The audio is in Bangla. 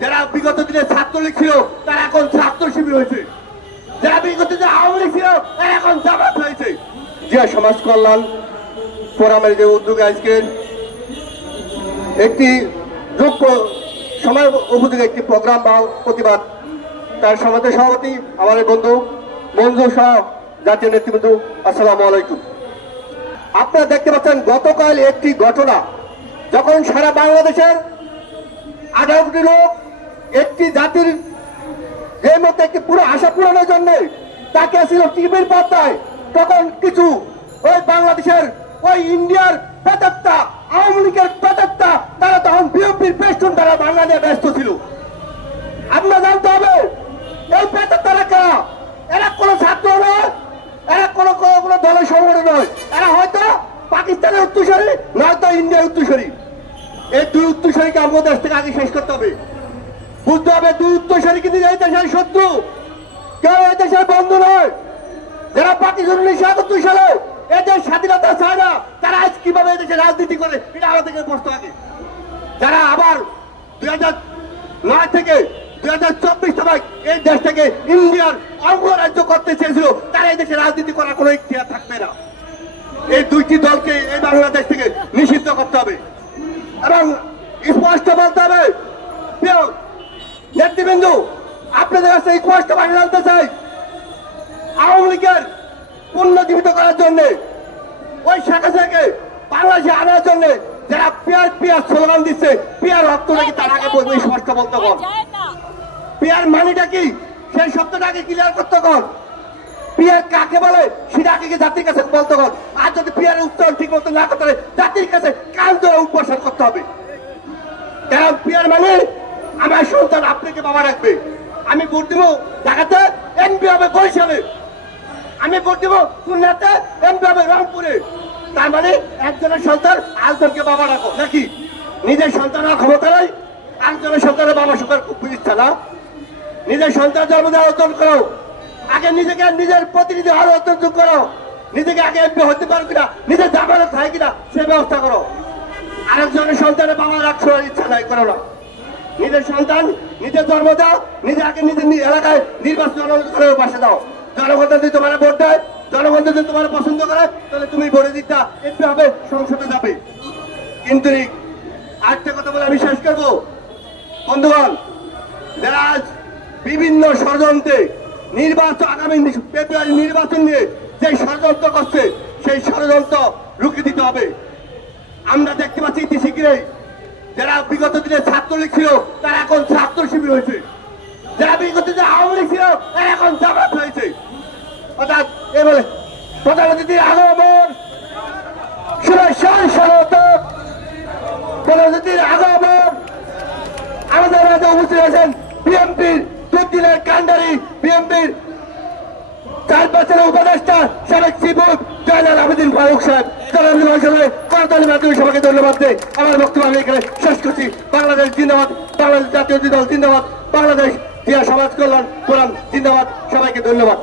যারা বিগত দিনে ছাত্রলীগ ছিল তারা এখন ছাত্র শিবির হয়েছে, যারা বিগত দিনে আওয়ামী লীগ ছিল তারা এখন জামাত হয়েছে। জিয়া সমাজ কল্যাণ ফোরামের যে উদ্যোগে আজকের একটি যোগ্য সময় উপযোগী একটি প্রোগ্রাম বা প্রতিবাদ, তার সমাজের সভাপতি আমাদের বন্ধু মঞ্জু সহ জাতীয় নেতৃবৃন্দ, আসসালামু আলাইকুম। আপনারা দেখতে পাচ্ছেন গতকাল একটি ঘটনা, যখন সারা বাংলাদেশের 18 কোটি লোক একটি জাতির যে মধ্যে একটি পুরো আশা পূরণের জন্য তাকে ছিল টিভির পর্দায়, তখন কিছু ওই বাংলাদেশের ওই ইন্ডিয়ার পেতাত্তা আওয়ামী লীগের পেতাত্তা তারা তখন বিএনপির পেস্টুন তারা বাংলা নিয়ে ব্যস্ত ছিল। আপনারা জানতে হবে এই পেতাত্তারা কারা। এরা কোনো ছাত্র নয়, এরা কোনো দলের সংগঠন নয়, এরা হয়তো পাকিস্তানের উত্তরসূরি নয়তো ইন্ডিয়ার উত্তরসূরি। এই দুই উত্তরসূরিকে আমাদের দেশ থেকে আগে শেষ করতে হবে। বুঝতে হবে দুই উত্তরসূরি কিন্তু এই দেশের শত্রু, কেউ এই দেশের বন্ধু নয়। যারা পাকিস্তান 1971 সালে এদের স্বাধীনতা চায় না, তারা আজ কিভাবে এদেশে রাজনীতি করে এটা আমাদেরকে প্রশ্ন আগে। যারা আবার 2009 থেকে 2024 সময় এই দেশ থেকে ইন্ডিয়ার অঙ্গরাজ্য করতে চেয়েছিল, তারা এই দেশে রাজনীতি করার কোনো ইচ্ছা থাকবে না। এই দুইটি দলকে এই বাংলাদেশ থেকে নিষিদ্ধ করতে হবে এবং স্পষ্ট বলতে হবে। প্রিয় নেতৃবৃন্দ, আপনাদের কাছে স্পষ্ট ভাবে জানতে চাই, আওয়ামী লীগের পুনর্জীবিত করার জন্য ওই শেখকে বাংলাদেশে আনার জন্য যারা পিয়ার পিয়ার স্লোগান দিচ্ছে, পিয়ার অর্থ নাকি তার আগে বলবে স্পষ্ট বলতে কর। পিয়ার মানিটা কি সেই শব্দটাকে ক্লিয়ার করতে কর। পিয়ার কাকে বলে সেটা আগে জাতির কাছে বলতে কর। আর যদি পিয়ারের উত্তর ঠিক মতো না করতে পারে জাতির কাছে কান ধরে উপসর করতে হবে। কারণ পিয়ার মানে আমার সন্তান আপনাকে বাবা রাখবে। আমি ভোট দিব ঢাকাতে, এমপি হবে বরিশালে। আমি ভোট দিব খুলনাতে, এমপি হবে রংপুরে। তার মানে একজনের সন্তান আরেকজনকে বাবা রাখো নাকি? নিজের সন্তানের ক্ষমতা নাই, আরেকজনের সন্তানের বাবা সুখের খুব ইচ্ছা না। নিজের সন্তান জন্ম দেওয়া অর্জন করো, আগে নিজেকে নিজের প্রতিনিধি আরো অর্জন করো। নিজেকে আগে এমপি হতে পারো কিনা, নিজের জামানত থাকে কিনা সে ব্যবস্থা করো। আরেকজনের সন্তানের বাবা রাখার ইচ্ছা নাই, করো না। নিজের সন্তান নিজের জন্ম দাও, নিজে আগে নিজের এলাকায় নির্বাচন করে পাশে দাও। জনগণ যদি তোমার ভোট দেয়, জনগণ যদি তোমার পছন্দ করে, তাহলে তুমি ভোটে দিকটা এমপি হবে, সংসদে যাবে। কিন্তু আরেকটা কথা বলে আমি শেষ করবো। বন্ধুগণ, যারা আজ বিভিন্ন ষড়যন্ত্রে নির্বাচন, আগামী ফেব্রুয়ারি নির্বাচন নিয়ে যে ষড়যন্ত্র করছে, সেই ষড়যন্ত্র রুখে দিতে হবে। আমরা দেখতে পাচ্ছি ইতি শীঘ্রই যারা বিগত দিনে ছাত্রলীগ ছিল তারা এখন ছাত্র শিবির হয়েছে, যারা বিগত দিনে আওয়ামী লীগ ছিল তারা এখন জামাত হয়েছে। অর্থাৎ এ বলে প্রধান অতিথির আগমন, প্রধান অতিথির আগমন, আমাদের মাঝে উপস্থিত আছেন বিএনপির দুদিনের কান্ডারি, বিএনপির 4 বছরের উপদেষ্টা সাবেক চিফ হুইপ জয়নাল আবেদিন ফারুক সাহেব। করতালি মাধ্যমে সবাইকে ধন্যবাদ দেয়। আমার বক্তব্য আমি এখানে শেষ করছি। বাংলাদেশ জিন্দাবাদ, বাংলাদেশ জাতীয় দল জিন্দাবাদ, বাংলাদেশ জিয়া সমাজ কল্যাণ ফোরাম জিন্দাবাদ। সবাইকে ধন্যবাদ।